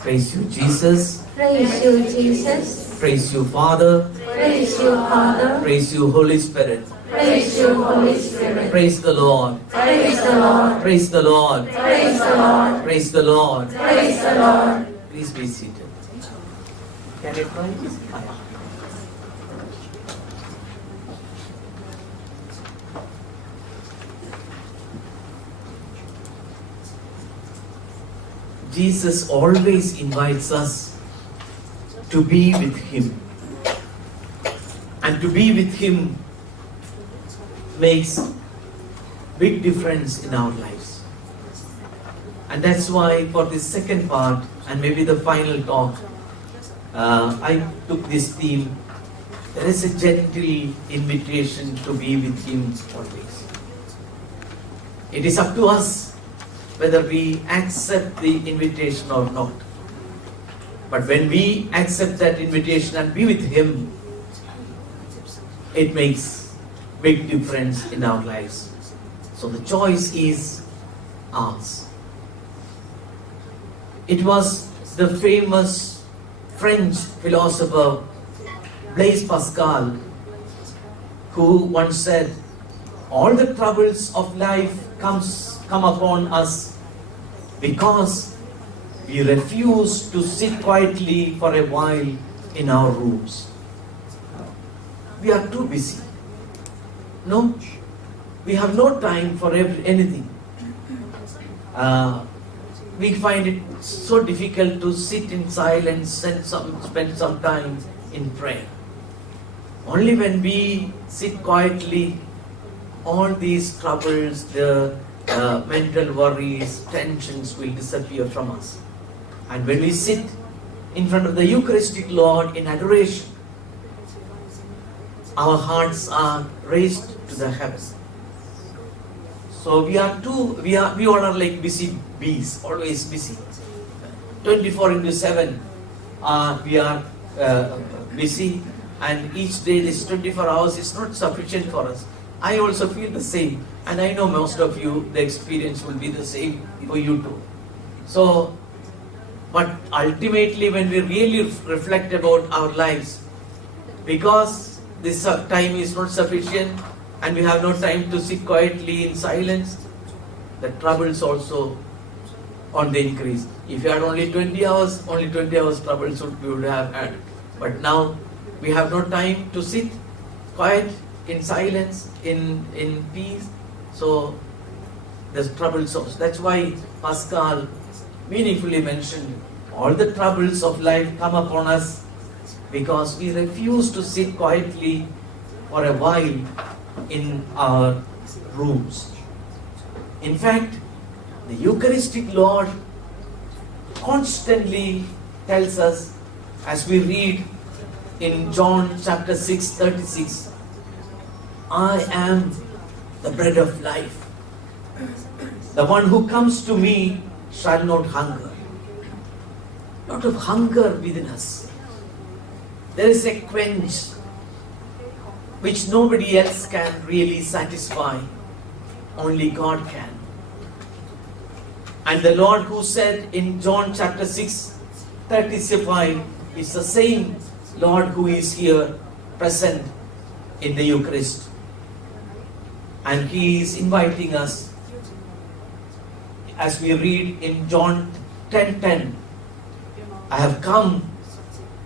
Praise you, Jesus. Praise you, Jesus. Praise you, Father. Praise you, Father. Praise you, Holy Spirit. Praise you, Holy Spirit. Praise the Lord. Praise the Lord. Praise the Lord. Praise the Lord. Praise the Lord. Praise the Lord. Please be seated. Can it rise? Jesus always invites us to be with Him. And to be with Him makes big difference in our lives. And that's why for the second part, and maybe the final talk, I took this theme. There is a gentle invitation to be with Him always. It is up to us whether we accept the invitation or not. But when we accept that invitation and be with Him, it makes big difference in our lives. So the choice is ours. It was the famous French philosopher Blaise Pascal who once said, all the troubles of life come upon us because we refuse to sit quietly for a while in our rooms. We are too busy. No, we have no time for anything. We find it so difficult to sit in silence and spend some time in prayer. Only when we sit quietly, all these troubles, the mental worries, tensions will disappear from us. And when we sit in front of the Eucharistic Lord in adoration, our hearts are raised to the heavens. So we all are like busy bees, always busy. 24/7 we are busy, and each day this 24 hours is not sufficient for us. I also feel the same, and I know most of you, the experience will be the same for you too. So, but ultimately when we really reflect about our lives, because this time is not sufficient and we have no time to sit quietly in silence, the troubles also on the increase. If you had only 20 hours troubles we would have had. But now we have no time to sit quiet in silence, in peace. So there's troubles also. That's why Pascal meaningfully mentioned all the troubles of life come upon us because we refuse to sit quietly for a while in our rooms. In fact, the Eucharistic Lord constantly tells us, as we read in John chapter 6:36, I am the bread of life. The one who comes to me shall not hunger. Lot of hunger within us. There is a quench which nobody else can really satisfy. Only God can. And the Lord who said in John chapter 6:35 is the same Lord who is here present in the Eucharist. And He is inviting us, as we read in John 10:10, I have come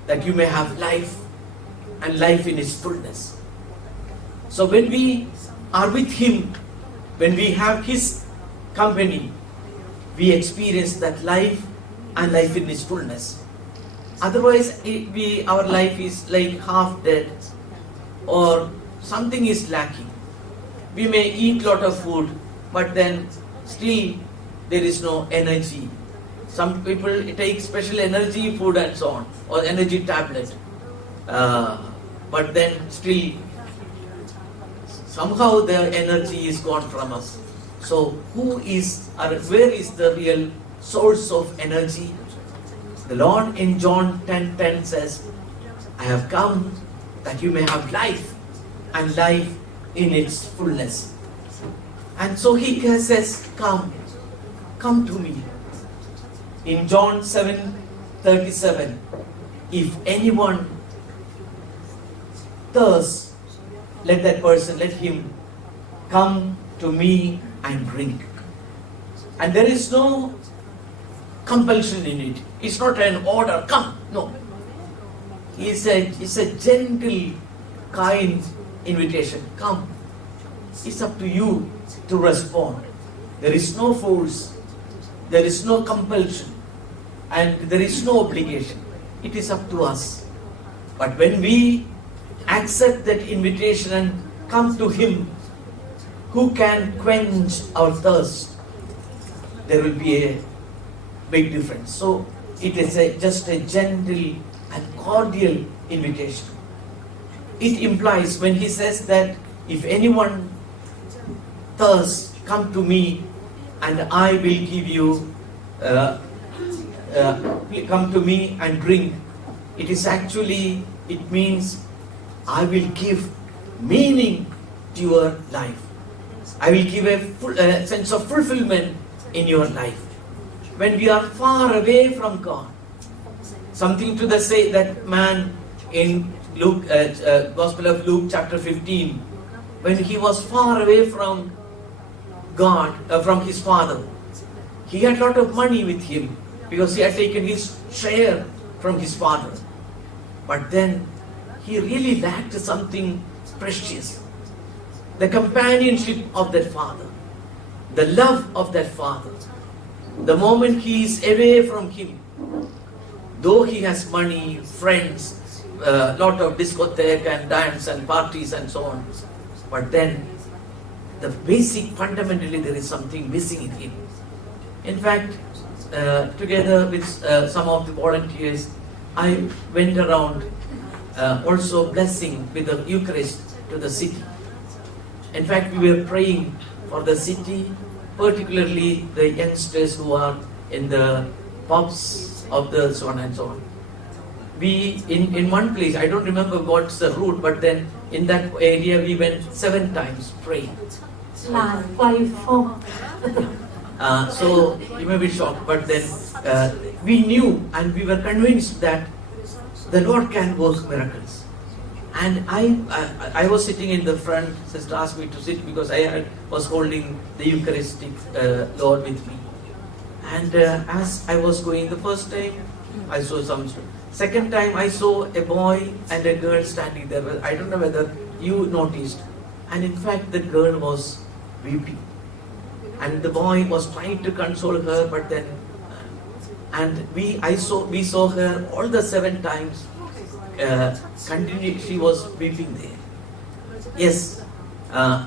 that you may have life and life in its fullness. So when we are with Him, when we have His company, we experience that life and life in its fullness. Otherwise, our life is like half dead or something is lacking. We may eat lot of food, but then still there is no energy. Some people take special energy food and so on, or energy tablet. But then still somehow the energy is gone from us. So where is the real source of energy? The Lord in John 10:10 says, I have come that you may have life and life in its fullness. And so He says, come to me. In John 37. If anyone thirsts, let him come to me and drink. And there is no compulsion in it. It's not an order, come. No. It's a gentle, kind invitation. Come. It's up to you to respond. There is no force. There is no compulsion. And there is no obligation. It is up to us. But when we accept that invitation and come to Him who can quench our thirst, there will be a big difference. So it is just a gentle and cordial invitation. It implies when He says that if anyone thirsts, come to me and I will give you, come to me and drink. It means I will give meaning to your life. I will give a sense of fulfillment in your life. When we are far away from God, something to say that man in Luke, Gospel of Luke chapter 15, when he was far away from God, from his father, he had a lot of money with him because he had taken his share from his father. But then he really lacked something precious. The companionship of that father, the love of that father. The moment he is away from him, though he has money, friends, lot of discotheque and dance and parties and so on, but then the basic, fundamentally there is something missing in him. In fact, together with some of the volunteers, I went around also blessing with the Eucharist to the city. In fact, we were praying for the city, particularly the youngsters who are in the pubs of the so on and so on. We, in one place, I don't remember what's the route, but then in that area we went 7 times praying. So you may be shocked, but then we knew and we were convinced that the Lord can work miracles. And I was sitting in the front. Sister asked me to sit because I was holding the Eucharistic Lord with me. And as I was going the first time, I saw some. Second time, I saw a boy and a girl standing there. I don't know whether you noticed. And in fact, the girl was weeping. And the boy was trying to console her, but then, we saw her all the 7 times. She was weeping there. Yes,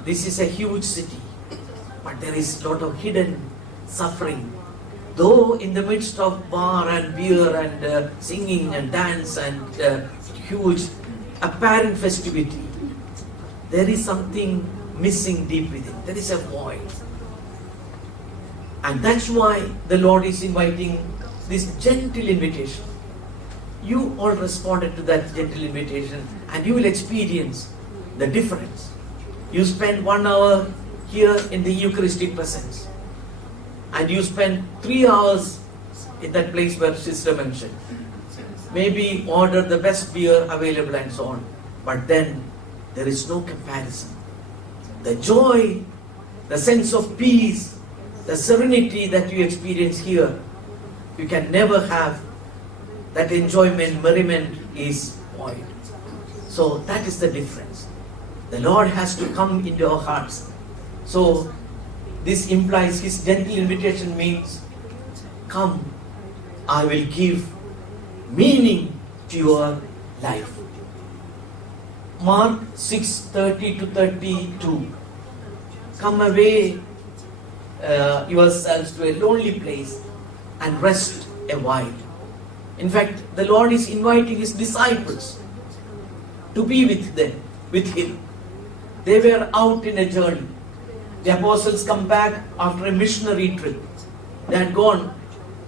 this is a huge city, but there is a lot of hidden suffering. Though in the midst of bar and beer and singing and dance and huge apparent festivity, there is something missing deep within. There is a void. And that's why the Lord is inviting this gentle invitation. You all responded to that gentle invitation and you will experience the difference. You spend 1 hour here in the Eucharistic presence and you spend 3 hours in that place where Sister mentioned. Maybe order the best beer available and so on. But then there is no comparison. The joy, the sense of peace, the serenity that you experience here, you can never have. That enjoyment, merriment is void. So that is the difference. The Lord has to come into our hearts. So this implies His gentle invitation means, come, I will give meaning to your life. Mark 6:30 to 32. Come away yourselves to a lonely place and rest a while. In fact, the Lord is inviting His disciples to be with Him. They were out in a journey. The apostles come back after a missionary trip. They had gone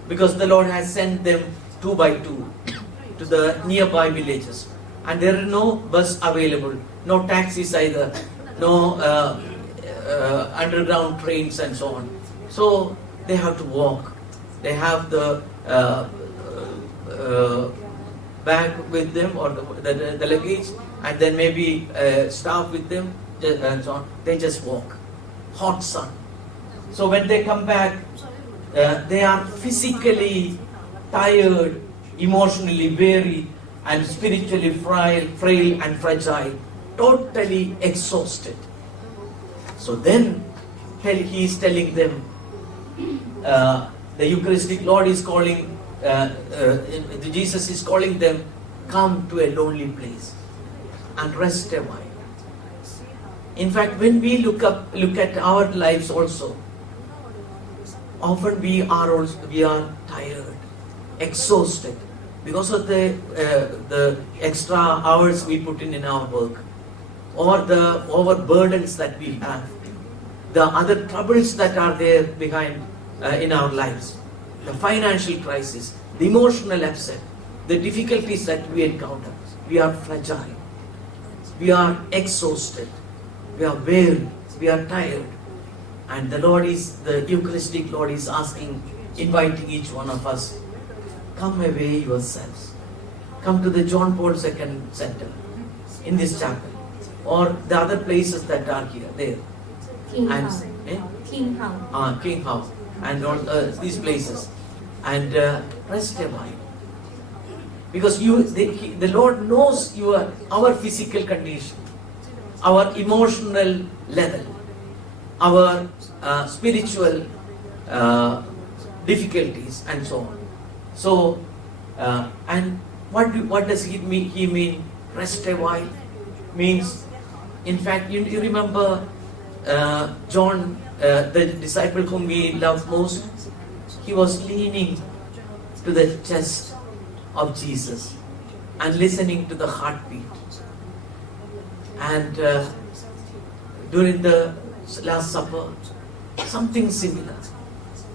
because the Lord has sent them 2 by 2 to the nearby villages. And there are no bus available, no taxis either, no underground trains and so on. So they have to walk. They have the bag with them or the luggage, and then maybe staff with them, and so on. They just walk. Hot sun. So when they come back, they are physically tired, emotionally weary, and spiritually frail and fragile, totally exhausted. So then he is telling them, the Eucharistic Lord is calling, Jesus is calling them, come to a lonely place and rest a while. In fact, when we look at our lives also, often we are tired, exhausted because of the extra hours we put in our work, or the overburdens that we have, the other troubles that are there behind in our lives, the financial crisis, the emotional upset, the difficulties that we encounter. We are fragile, we are exhausted, we are weary, we are tired. And the Eucharistic Lord is inviting each one of us, come away yourselves. Come to the John Paul II Center, in this chapel, or the other places that are here, there. King And House. King House. King House, and all these places, and rest a while. Because the Lord knows our physical condition, our emotional level, our spiritual difficulties, and so on. So, and what does he mean? Rest a while means, in fact, you remember John, the disciple whom we love most. He was leaning to the chest of Jesus and listening to the heartbeat. And during the Last Supper, something similar.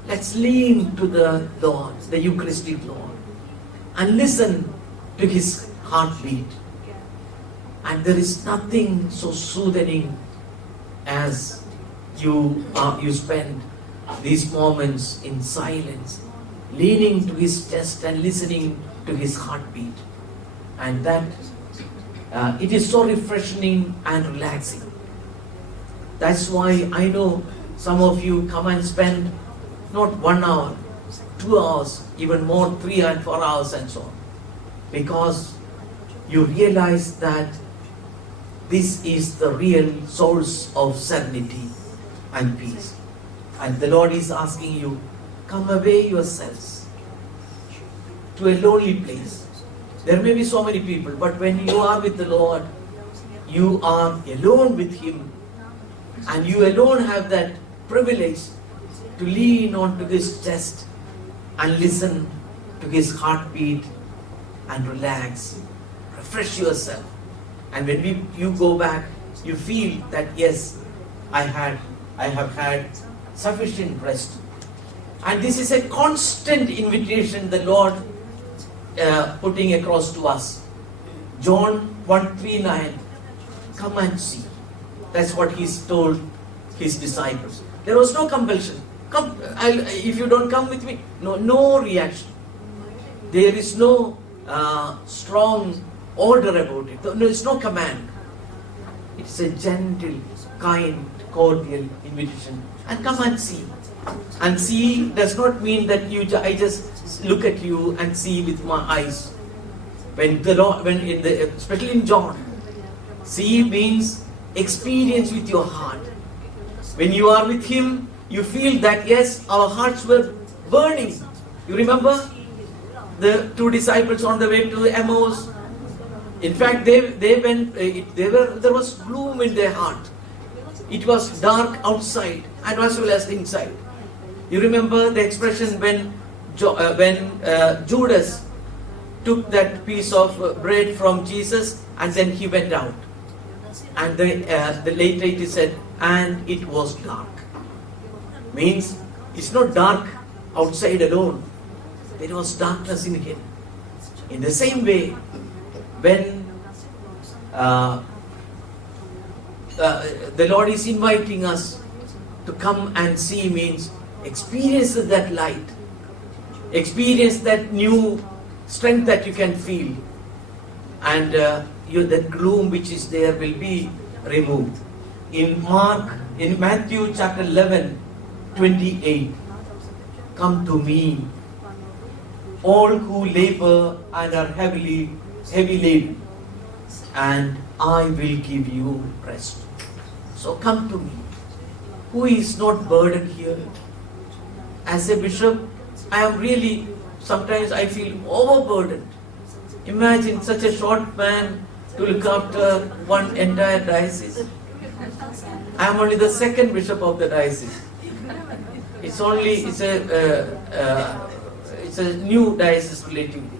Let's lean to the Lord, the Eucharistic Lord, and listen to His heartbeat. And there is nothing so soothing as you spend these moments in silence, leaning to His chest and listening to His heartbeat. And that it is so refreshing and relaxing. That's why I know some of you come and spend not 1 hour, 2 hours, even more, 3 and 4 hours and so on. Because you realize that this is the real source of serenity and peace. And the Lord is asking you, come away yourselves to a lonely place. There may be so many people, but when you are with the Lord, you are alone with Him. And you alone have that privilege to lean onto His chest and listen to His heartbeat and relax, refresh yourself. And when you go back, you feel that yes, I have had sufficient rest. And this is a constant invitation the Lord putting across to us. John 1:39, come and see. That's what He's told His disciples. There was no compulsion. Come, if you don't come with me, no reaction. There is no strong order about it. No, it's no command. It's a gentle, kind, cordial invitation. And come and see. And see does not mean that I just look at you and see with my eyes. Especially in John, see means experience with your heart. When you are with Him, you feel that yes, our hearts were burning. You remember the 2 disciples on the way to Emmaus? In fact, there was gloom in their heart. It was dark outside and as well as inside. You remember the expression when Judas took that piece of bread from Jesus and then he went out. And the later it is said, and it was dark. Means it's not dark outside alone. There was darkness in him. In the same way, when the Lord is inviting us to come and see, means experience that light, experience that new strength that you can feel, and the gloom which is there will be removed. In Matthew chapter 11, 28, come to me, all who labor and are heavy laden, and I will give you rest. So come to me. Who is not burdened here? As a bishop, I am really, sometimes I feel overburdened. Imagine such a short man to look after one entire diocese. I am only the second bishop of the diocese. It's a new diocese relatively,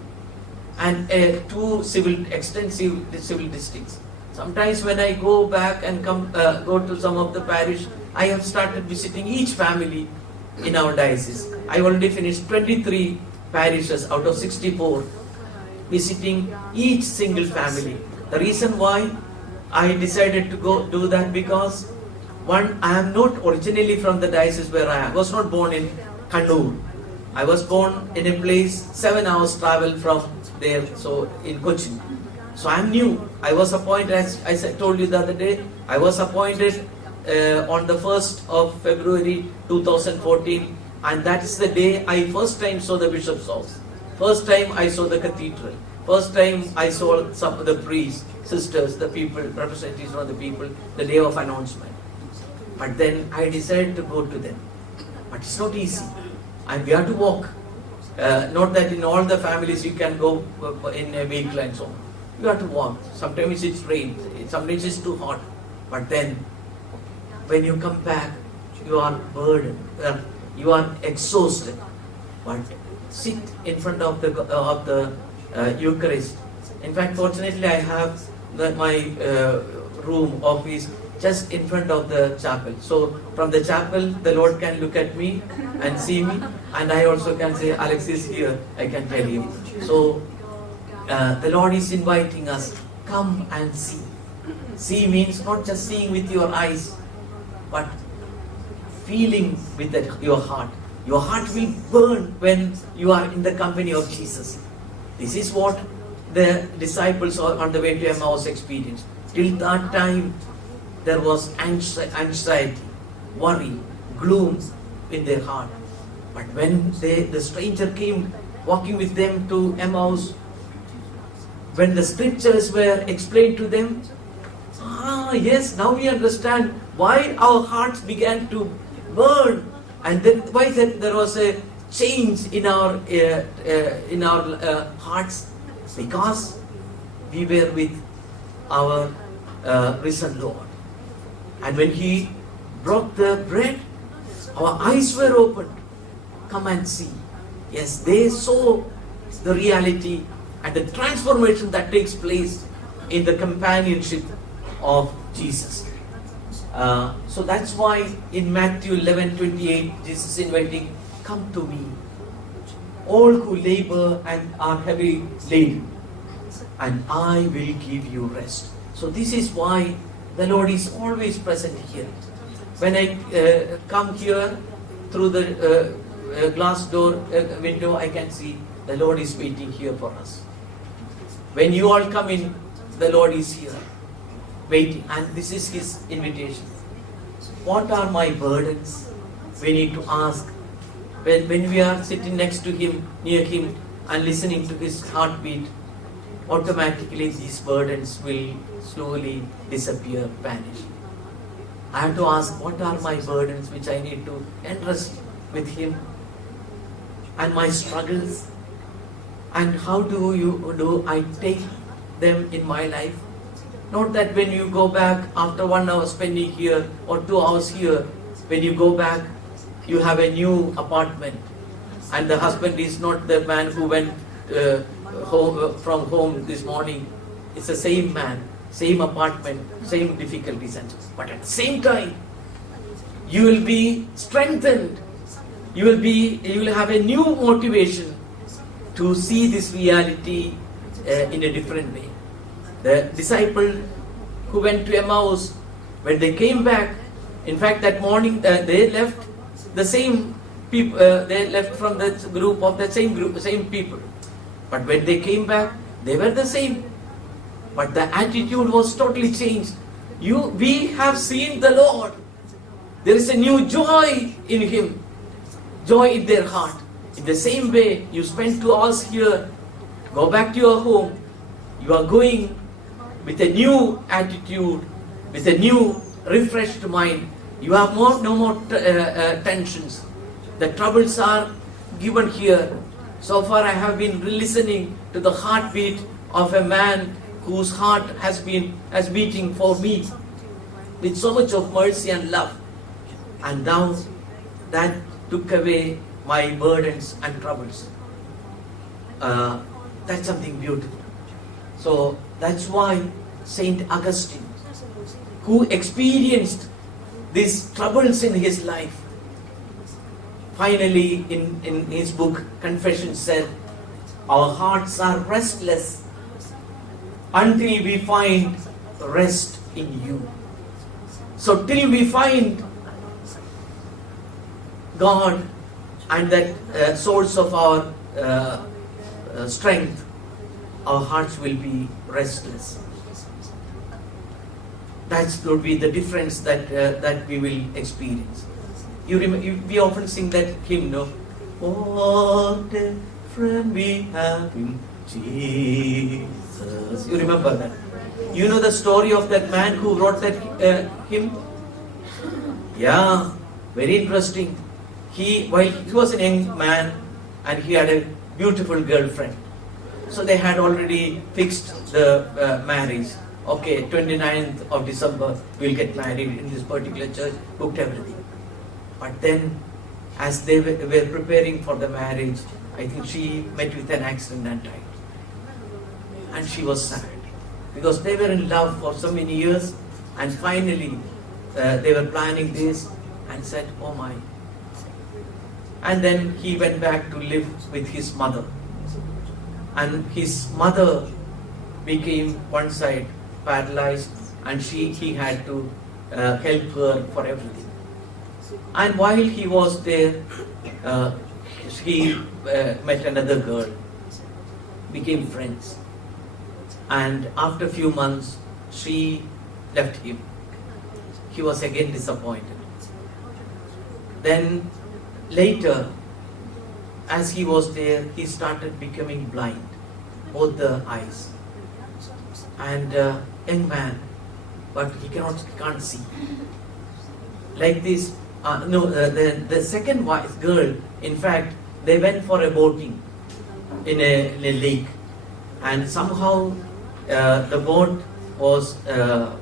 and two extensive civil districts. Sometimes when I go back and go to some of the parish, I have started visiting each family in our diocese. I already finished 23 parishes out of 64, visiting each single family. The reason why I decided to go do that, because one, I am not originally from the diocese where I was not born in Kannur. I was born in a place 7 hours travel from there, so in Cochin. So I am new. I was appointed, as I told you the other day, I was appointed on the 1st of February 2014, and that's the day I first time saw the bishop's house. First time I saw the cathedral. First time I saw some of the priests, sisters, the people, representatives from the people, the day of announcement. But then I decided to go to them. But it's not easy. And we have to walk. Not that in all the families you can go in a vehicle and so on. You have to walk. Sometimes it's rain, sometimes it's too hot. But then, when you come back, you are burdened, you are exhausted. But sit in front of the Eucharist. In fact, fortunately, I have my room, office, just in front of the chapel. So from the chapel, the Lord can look at me and see me, and I also can say, Alex is here, I can tell him. So the Lord is inviting us, come and see. See means not just seeing with your eyes, but feeling with your heart. Your heart will burn when you are in the company of Jesus. This is what the disciples on the way to Emmaus experienced. Till that time, there was anxiety, worry, gloom in their heart. But when the stranger came walking with them to Emmaus, when the scriptures were explained to them, yes, now we understand why our hearts began to burn, and then why there was a change in our hearts, because we were with our risen Lord. And when He broke the bread, our eyes were opened. Come and see. Yes, they saw the reality and the transformation that takes place in the companionship of Jesus. So that's why in Matthew 11:28, Jesus is inviting, come to me, all who labor and are heavy laden, and I will give you rest. So this is why the Lord is always present here. When I come here through the glass door window, I can see the Lord is waiting here for us. When you all come in, the Lord is here waiting, and this is His invitation. What are my burdens? We need to ask. When we are sitting next to Him, near Him, and listening to His heartbeat, automatically these burdens will slowly disappear, vanish. I have to ask, what are my burdens which I need to entrust with Him, and my struggles, and how do I take them in my life? Not that when you go back after 1 hour spending here or 2 hours here, when you go back, you have a new apartment, and the husband is not the man who went from home this morning. It's the same man, same apartment, same difficulties, but at the same time, you will be strengthened. You will have a new motivation to see this reality in a different way. The disciple who went to Emmaus, when they came back, in fact that morning they left the same people. They left from the same people. But when they came back, they were the same. But the attitude was totally changed. We have seen the Lord. There is a new joy in Him. Joy in their heart. In the same way, you spend 2 hours here, go back to your home. You are going with a new attitude, with a new refreshed mind. You have no more tensions. The troubles are given here. So far I have been listening to the heartbeat of a man whose heart has beating for me with so much of mercy and love. And now that took away my burdens and troubles. That's something beautiful. So that's why Saint Augustine, who experienced these troubles in his life, finally in his book Confession said, our hearts are restless until we find rest in you. So till we find God and that source of our strength, our hearts will be restless. That would be the difference that we will experience. We often sing that hymn, no? What a friend we have in Jesus. You remember that? You know the story of that man who wrote that hymn? Yeah, very interesting. He was a young man and he had a beautiful girlfriend. So they had already fixed the marriage. Okay, 29th of December, we'll get married in this particular church, booked everything. But then, as they were preparing for the marriage, I think she met with an accident and died. And she was sad. Because they were in love for so many years, and finally, they were planning this, and said, oh my. And then he went back to live with his mother. And his mother became one side paralyzed, and he had to help her for everything. And while he was there, he met another girl, became friends. And after a few months, she left him. He was again disappointed. Then later, as he was there, he started becoming blind, both the eyes. And young man, but he can't see. Like this, the second girl, in fact, they went for a boating in a lake, and somehow the boat was there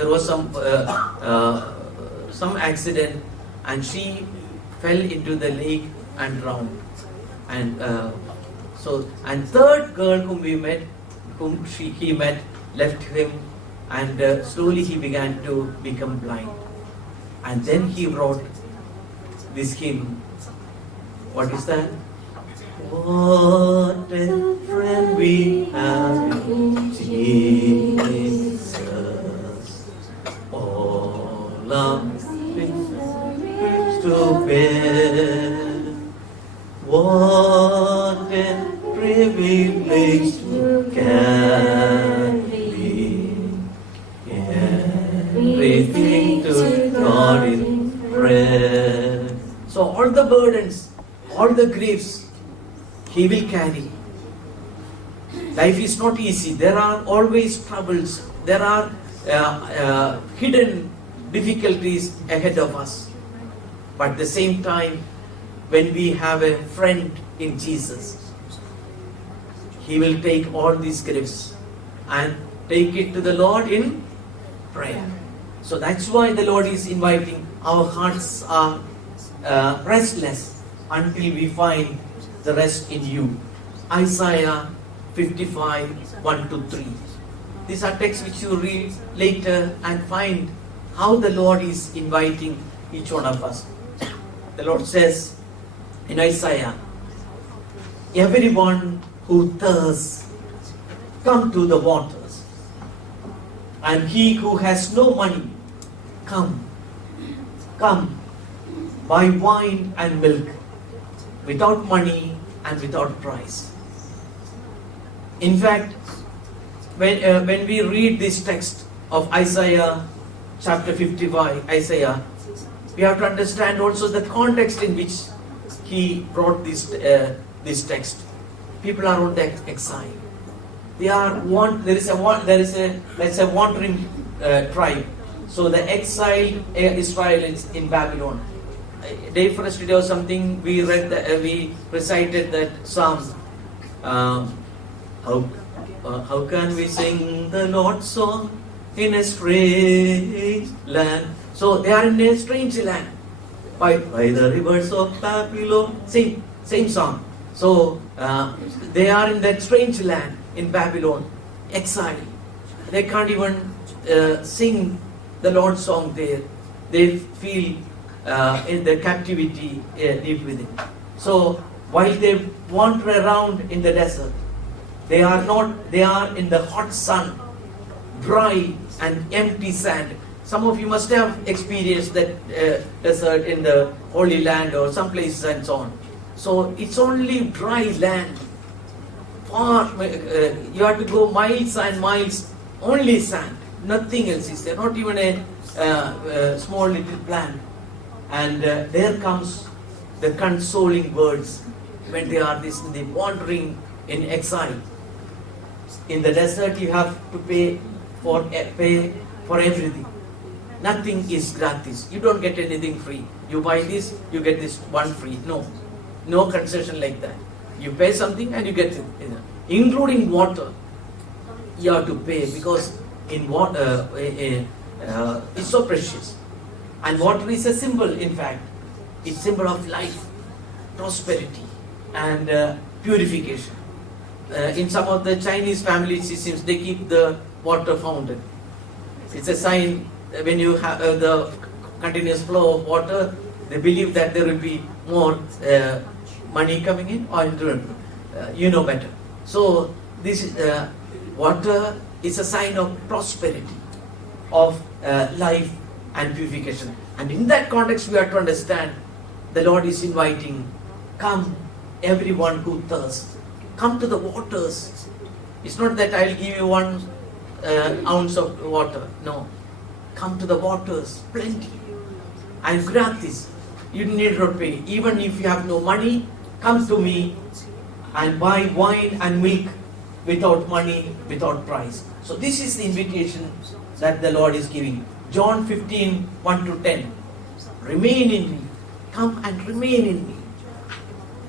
was some accident, and she fell into the lake and drowned. And and third girl whom he met, left him, and slowly he began to become blind. And then he wrote this hymn. What is that? What a friend we have in Jesus. All our sins to bear. What a privilege to carry everything to God in prayer. So all the burdens, all the griefs, He will carry. Life is not easy. There are always troubles. There are hidden difficulties ahead of us. But at the same time, when we have a friend in Jesus, He will take all these griefs and take it to the Lord in prayer. So that's why the Lord is inviting. Our hearts are restless until we find the rest in you. Isaiah 55, 1-3. These are texts which you read later and find how the Lord is inviting each one of us. The Lord says in Isaiah, everyone who thirsts, come to the waters. And he who has no money, come, buy wine and milk, without money and without price. In fact, when we read this text of Isaiah chapter 55, Isaiah, we have to understand also the context in which he brought this text. People are on the exile. There is a wandering tribe. So the exiled Israelites in Babylon. Day for us today or something, we recited that psalm. How can we sing the Lord's song in a strange land? So they are in a strange land by the rivers of Babylon. Same song. So they are in that strange land in Babylon, exile. They can't even sing the Lord's song there. They feel in the captivity deep within. So while they wander around in the desert, they are in the hot sun, dry and empty sand. Some of you must have experienced that desert in the Holy Land or some places and so on. So it's only dry land. Far, you have to go miles and miles, only sand. Nothing else is there, not even a small little plant. And there comes the consoling words when they are wandering in exile. In the desert, you have to pay for everything. Nothing is gratis. You don't get anything free. You buy this, you get this one free. No concession like that. You pay something and you get it. Including water, you have to pay because in water it's so precious. And water is a symbol, in fact. It's symbol of life, prosperity, and purification. In some of the Chinese families, it seems they keep the water fountain. It's a sign when you have the continuous flow of water, they believe that there will be more money coming in, or you know better. So this water is a sign of prosperity, of life and purification. And in that context, we have to understand the Lord is inviting, come everyone who thirsts, come to the waters. It's not that I'll give you 1 ounce of water. No. Come to the waters, plenty. And gratis. You need not pay. Even if you have no money, come to me and buy wine and milk without money, without price. So this is the invitation that the Lord is giving. John 15, 1 to 10. Remain in me. Come and remain in me.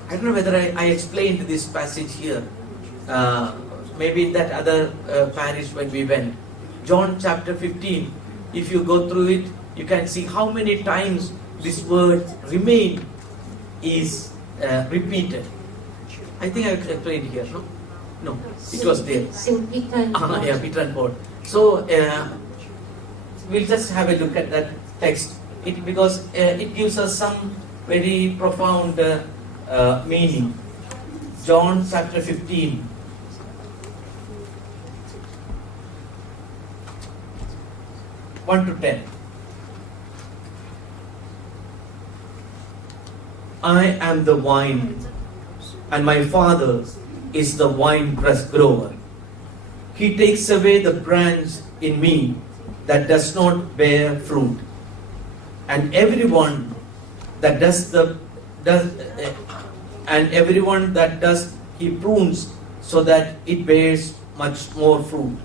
I don't know whether I explained this passage here. Maybe in that other parish when we went. John chapter 15. If you go through it, you can see how many times this word remain is repeated. I think I explained here, no? No, it was there. Peter and Paul. So, we'll just have a look at that text. Because it gives us some very profound meaning. John chapter 15. One to 10. I am the vine, and my Father is the vine grower. He takes away the branch in me that does not bear fruit, and everyone that does, he prunes so that it bears much more fruit.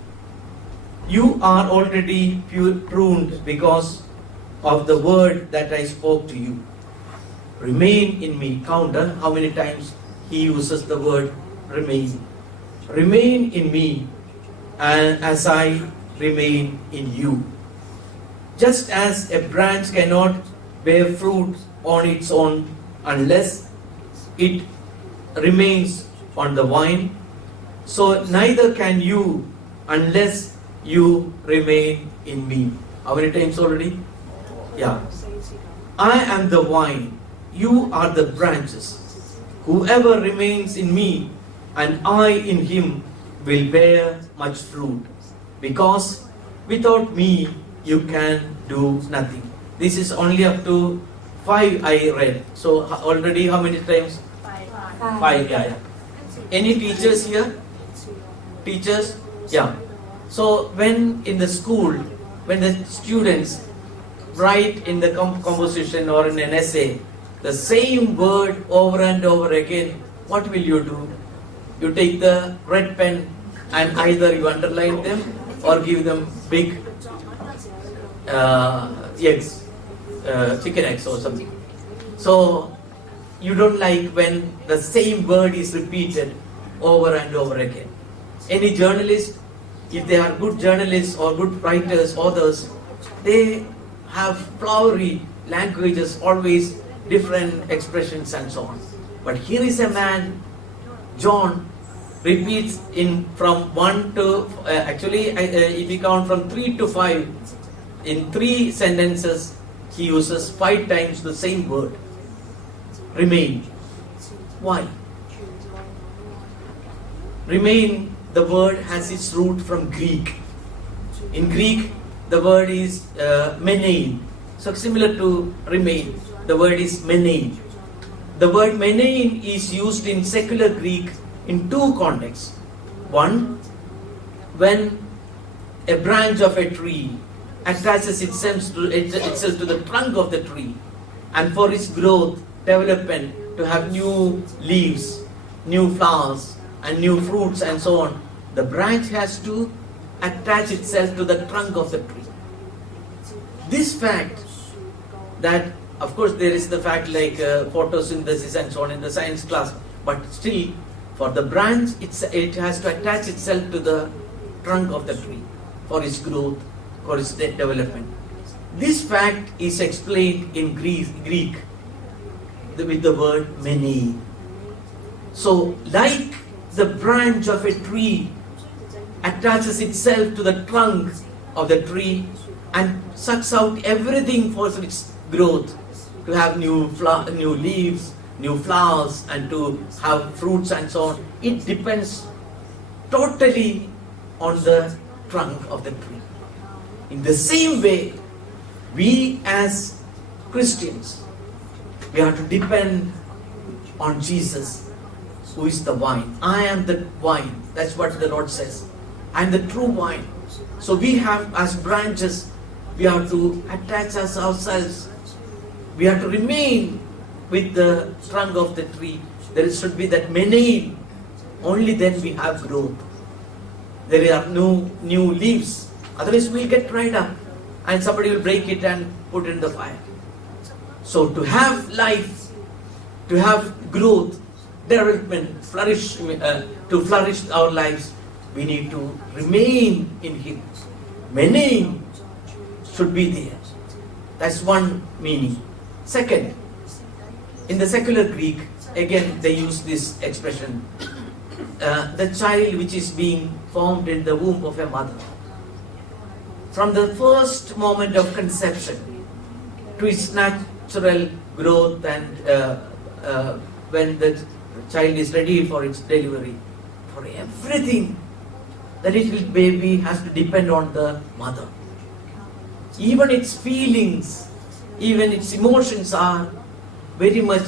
You are already pruned because of the word that I spoke to you. Remain in me. Count how many times he uses the word remain. Remain in me, and as I remain in you. Just as a branch cannot bear fruit on its own unless it remains on the vine, so neither can you unless you remain in me. How many times already? Yeah. I am the vine, you are the branches. Whoever remains in me and I in him will bear much fruit, because without me you can do nothing. This is only up to 5 I read. So already how many times? 5. Yeah. Any teachers here? teachers? Yeah. So when in the school, when the students write in the composition or in an essay the same word over and over again, what will you do? You take the red pen and either you underline them or give them big eggs, chicken eggs or something. So you don't like when the same word is repeated over and over again. Any journalist, if they are good journalists or good writers, authors, they have flowery languages, always different expressions and so on. But here is a man, John, repeats in from 1 to, if you count from 3 to 5, in 3 sentences, he uses 5 times the same word. Remain. Why? Remain, the word has its root from Greek. In Greek, the word is menein. So similar to remain, the word is menein. The word menein is used in secular Greek in 2 contexts. One, when a branch of a tree attaches itself to the trunk of the tree, and for its growth, development, to have new leaves, new flowers, and new fruits and so on, the branch has to attach itself to the trunk of the tree. This fact, that of course there is the fact like photosynthesis and so on in the science class, but still for the branch it has to attach itself to the trunk of the tree for its growth, for its development. This fact is explained in Greek with the word menein. So like the branch of a tree attaches itself to the trunk of the tree and sucks out everything for its growth, to have new leaves, new flowers, and to have fruits and so on. It depends totally on the trunk of the tree. In the same way, we as Christians, we have to depend on Jesus, who is the vine. I am the vine. That's what the Lord says. I am the true vine. So we have, as branches, we have to attach ourselves. We have to remain with the trunk of the tree. There should be that menein. Only then we have growth. There are no new leaves. Otherwise we'll get dried up and somebody will break it and put it in the fire. So to have life, to have growth, development, to flourish our lives, we need to remain in Him. Menein should be there. That's one meaning. Second, in the secular Greek, again they use this expression, the child which is being formed in the womb of a mother. From the first moment of conception to its natural growth and when the child is ready for its delivery, for everything, the little baby has to depend on the mother. Even its feelings, even its emotions are very much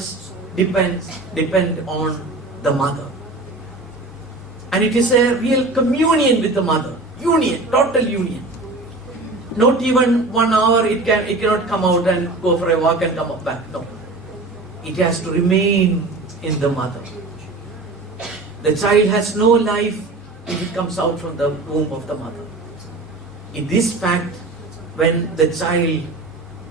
depend on the mother. And it is a real communion with the mother. Union, total union. Not even 1 hour it cannot come out and go for a walk and come back. No. It has to remain in the mother. The child has no life if it comes out from the womb of the mother. In this fact, when the child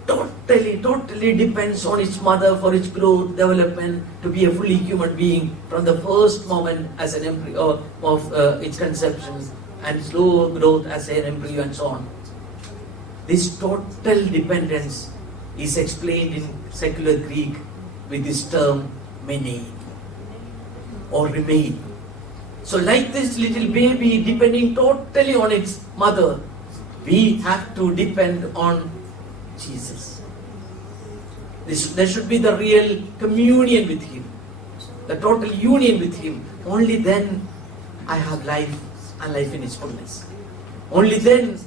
totally depends on its mother for its growth, development, to be a fully human being from the first moment as an embryo of its conception and slow growth as an embryo and so on. This total dependence is explained in secular Greek with this term menein or remain. So like this little baby depending totally on its mother, we have to depend on Jesus. There should be the real communion with Him, the total union with Him. Only then I have life and life in its fullness. Only then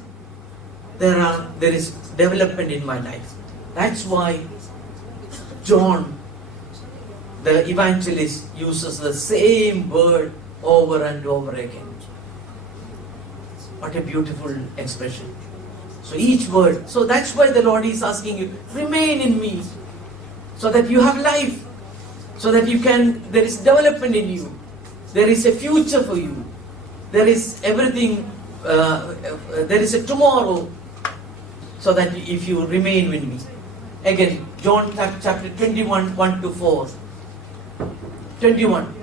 there is development in my life. That's why John, the evangelist, uses the same word over and over again. What a beautiful expression. So each word. So that's why the Lord is asking you, remain in me. So that you have life. So that you can, there is development in you. There is a future for you. There is everything, there is a tomorrow. So that if you remain with me. Again, John chapter 21, 1 to 4. 21.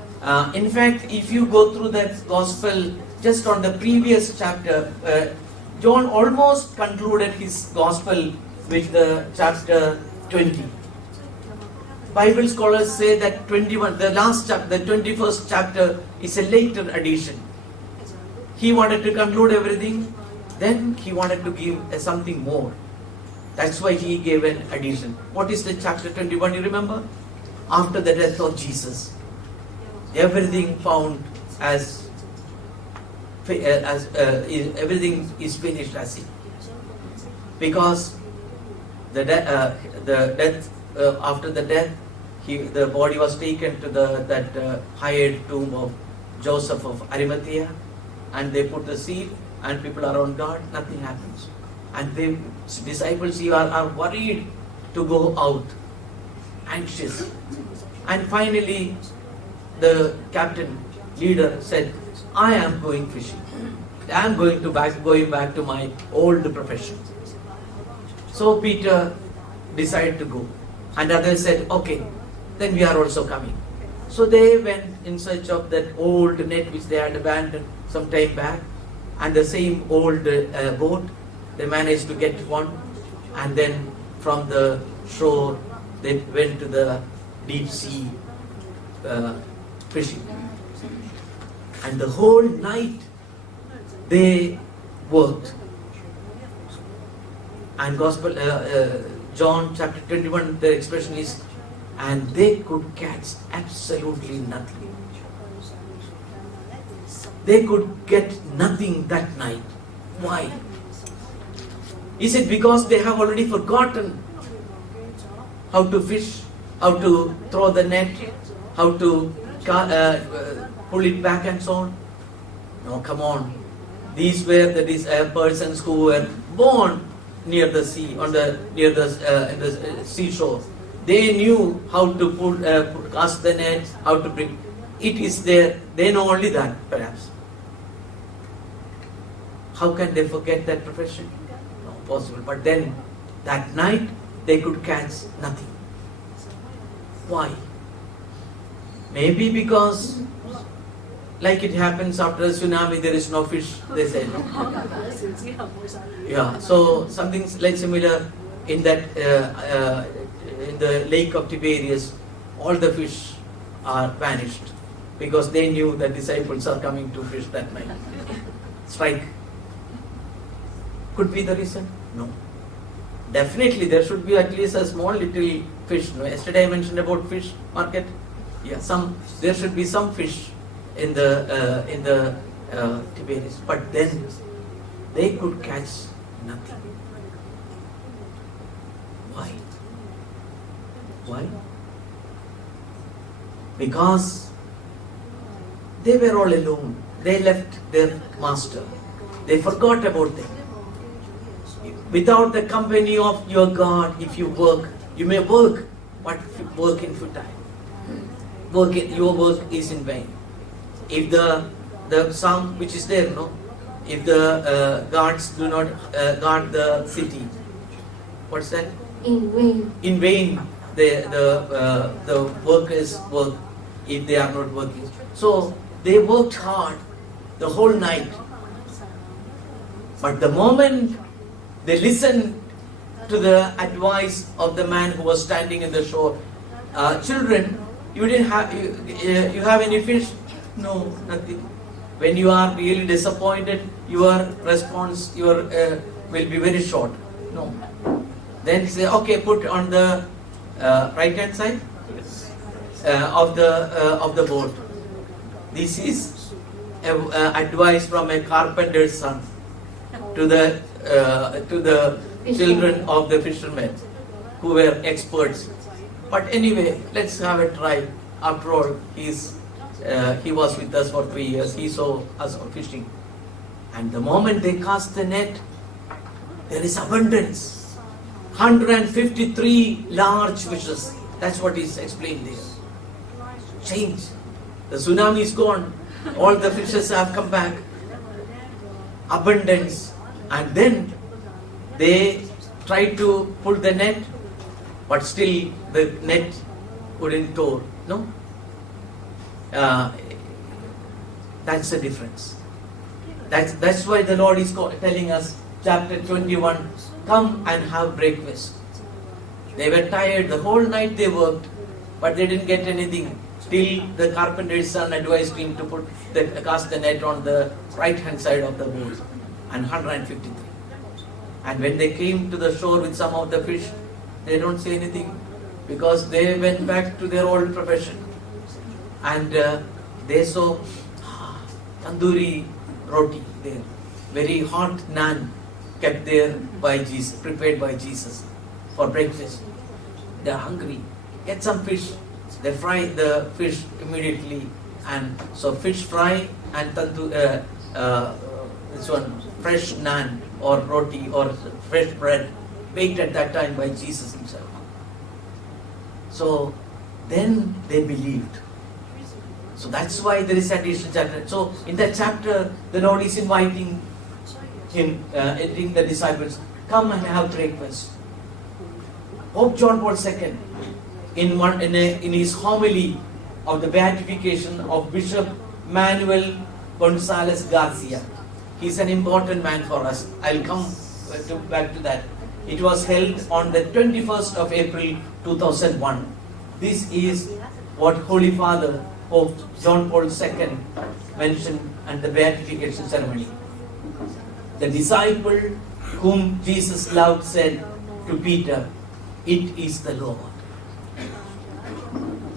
In fact, if you go through that gospel, just on the previous chapter, John almost concluded his gospel with the chapter 20. Bible scholars say that 21, the last chapter, the 21st chapter is a later addition. He wanted to conclude everything, then he wanted to give something more. That's why he gave an addition. What is the chapter 21, you remember? After the death of Jesus. Everything found as everything is finished as it. Because the death after the death, the body was taken to that hired tomb of Joseph of Arimathea, and they put the seal, and people are on guard. Nothing happens, and the disciples are worried to go out, anxious, and finally the captain leader said, I am going fishing. I am going back to my old profession. So Peter decided to go. And others said, okay, then we are also coming. So they went in search of that old net which they had abandoned some time back. And the same old boat, they managed to get one. And then from the shore, they went to the deep sea fishing. And the whole night they worked. And Gospel John chapter 21, the expression is, and they could catch absolutely nothing. They could get nothing that night. Why? Is it because they have already forgotten how to fish, how to throw the net, how to pull it back and so on? No, come on. These were the persons who were born near the sea, in the seashore. They knew how to cast the net, how to bring. It is there. They know only that, perhaps. How can they forget that profession? No, possible. But then, that night, they could catch nothing. Why? Maybe because, like it happens after a tsunami, there is no fish, they said. Yeah, so something like similar in that, in the lake of Tiberias, all the fish are vanished because they knew that disciples are coming to fish that night. Strike. Could be the reason? No. Definitely there should be at least a small little fish. No? Yesterday I mentioned about fish market. Yeah, there should be some fish in the Tiberias, but then they could catch nothing. Why? Why? Because they were all alone. They left their master. They forgot about them. Without the company of your God, if you work, you may work, but work in futile. Your work is in vain. If the psalm which is there, no, if the guards do not guard the city, what's that? In vain. In vain, the workers work if they are not working. So they worked hard the whole night. But the moment they listened to the advice of the man who was standing in the shore, children, you have any fish? No, nothing. When you are really disappointed, your response will be very short. No. Then say, okay, put on the right hand side of the boat. This is advice from a carpenter's son to the children of the fishermen who were experts. But anyway, let's have a try. After all, he was with us for 3 years. He saw us fishing. And the moment they cast the net, there is abundance. 153 large fishes. That's what is explained there. Change. The tsunami is gone. All the fishes have come back. Abundance. And then they tried to pull the net, but still the net wouldn't tore. No? That's the difference. That's why the Lord is telling us, chapter 21, come and have breakfast. They were tired, the whole night they worked, but they didn't get anything. Till the carpenter's son advised him to cast the net on the right hand side of the boat, and 153. And when they came to the shore with some of the fish, they don't say anything, because they went back to their old profession. And they saw tandoori roti there, very hot naan kept there by Jesus, prepared by Jesus for breakfast. They are hungry. Get some fish. They fry the fish immediately, and so fish fry and this one fresh naan or roti or fresh bread baked at that time by Jesus himself. So then they believed. So that's why there is additional chapter. So in that chapter, the Lord is inviting the disciples, come and have breakfast. Pope John Paul II, in his homily of the beatification of Bishop Manuel Gonzalez Garcia, he's an important man for us. I'll come back to that. It was held on the 21st of April 2001. This is what Holy Father Pope John Paul II mentioned at the beatification ceremony. The disciple whom Jesus loved said to Peter, "It is the Lord."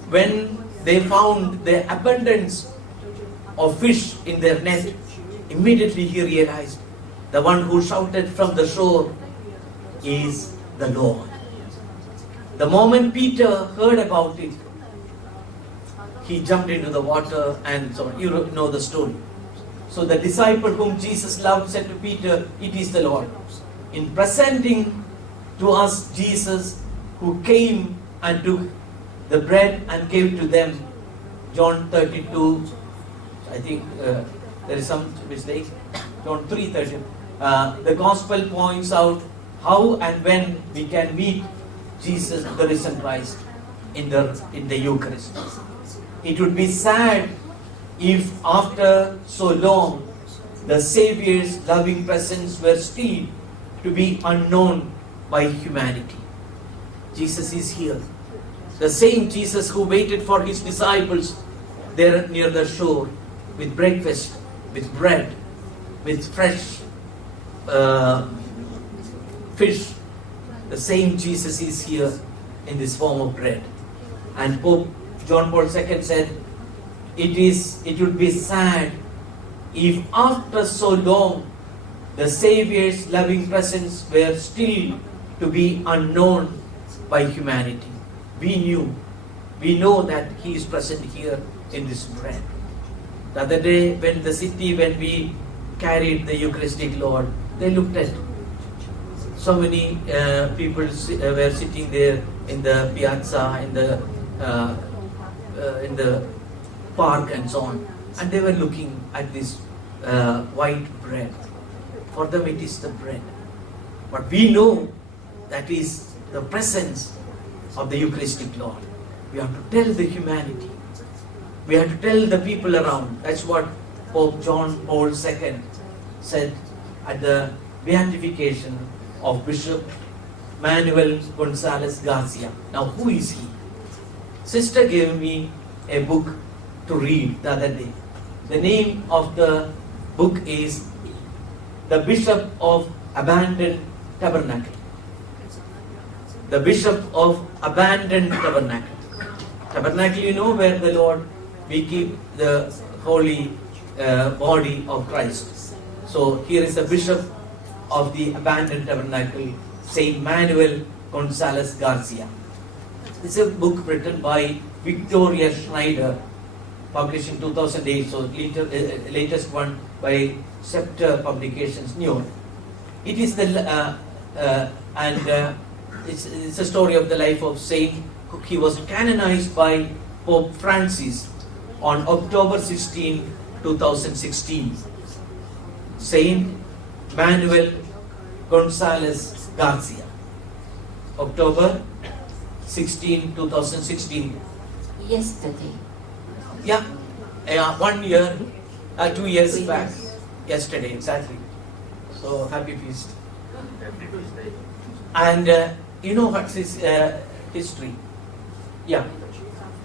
When they found the abundance of fish in their net, immediately he realized the one who shouted from the shore is the Lord. The moment Peter heard about it, he jumped into the water, and so you know the story. So the disciple whom Jesus loved said to Peter, "It is the Lord." In presenting to us Jesus who came and took the bread and gave to them, John 32, I think there is some mistake, John 3:30. The gospel points out how and when we can meet Jesus, the risen Christ, in the Eucharist. It would be sad if after so long the Savior's loving presence were still to be unknown by humanity. Jesus is here. The same Jesus who waited for his disciples there near the shore with breakfast, with bread, with fresh fish. The same Jesus is here in this form of bread. And Pope John Paul II said, it would be sad if after so long the Savior's loving presence were still to be unknown by humanity. We know that He is present here in this bread. The other day when we carried the Eucharistic Lord, they looked at so many people were sitting there in the piazza, in the park and so on, and they were looking at this white bread. For them it is the bread. But we know that is the presence of the Eucharistic Lord. We have to tell the humanity. We have to tell the people around. That's what Pope John Paul II said at the beatification of Bishop Manuel Gonzalez Garcia. Now, who is he? Sister gave me a book to read the other day. The name of the book is The Bishop of Abandoned Tabernacle. The Bishop of Abandoned Tabernacle. Tabernacle, you know, where the Lord, we keep the holy body of Christ. So here is the Bishop of the Abandoned Tabernacle, Saint Manuel Gonzalez Garcia. It's a book written by Victoria Schneider, published in 2008, so latest one by Scepter Publications, New York. It is it's a story of the life of Saint. He was canonized by Pope Francis on October 16, 2016. Saint Manuel Gonzalez Garcia. October 16, 2016. Yesterday. Yeah, 1 year, 2 years back. Yesterday, exactly. So, happy feast. And you know what's his history? Yeah.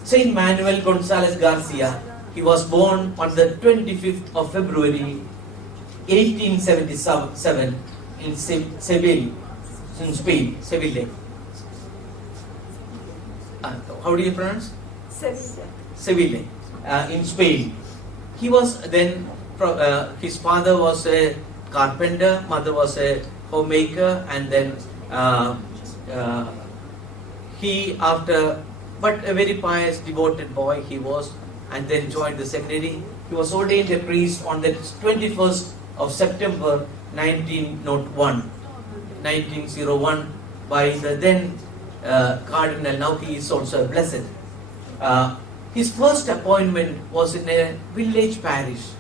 Saint Manuel Gonzalez Garcia, he was born on the 25th of February 1877 in Seville, in Spain, Seville. How do you pronounce? Seville, in Spain. He was then, his father was a carpenter, mother was a homemaker, and then but a very pious, devoted boy he was, and then joined the seminary. He was ordained a priest on the 21st of September 1901 by the then cardinal. Now he is also a blessed. His first appointment was in a village parish,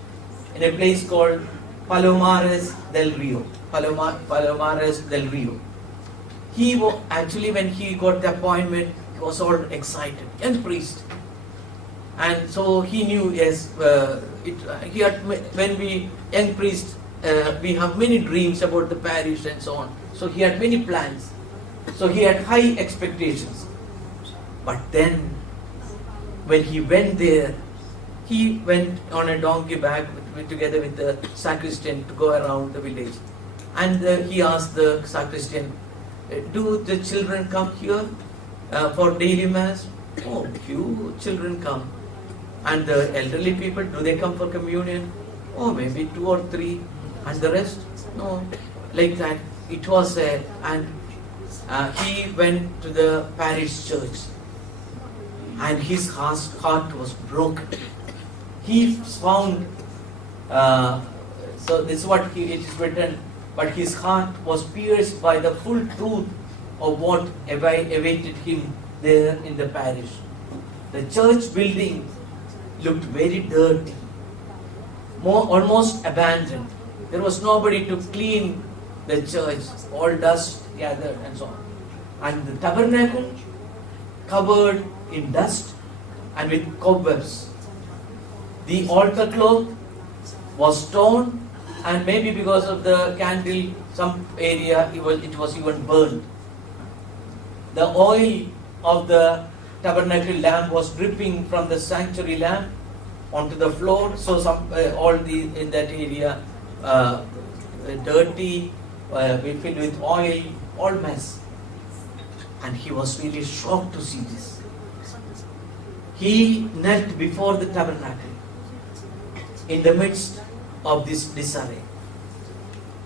in a place called Palomares del Rio. Palomares del Rio. Actually, when he got the appointment, he was all excited, young priest, and so he knew, yes, when we young priests, we have many dreams about the parish and so on. So he had many plans. So he had high expectations. But then, when he went there, he went on a donkey back together with the sacristan to go around the village. And he asked the sacristan, do the children come here for daily mass? Oh, few children come. And the elderly people, do they come for communion? Oh, maybe 2 or 3. And the rest? No. Like that. It was and he went to the parish church. And his heart was broken. He found, so this is what it is written, but his heart was pierced by the full truth of what awaited him there in the parish. The church building looked very dirty, almost abandoned. There was nobody to clean the church, all dust gathered and so on. And the tabernacle covered in dust and with cobwebs. The altar cloth was torn, and maybe because of the candle, some area it was even burned. The oil of the tabernacle lamp was dripping from the sanctuary lamp onto the floor. So in that area dirty, filled with oil, all mess. And he was really shocked to see this. He knelt before the tabernacle in the midst of this disarray.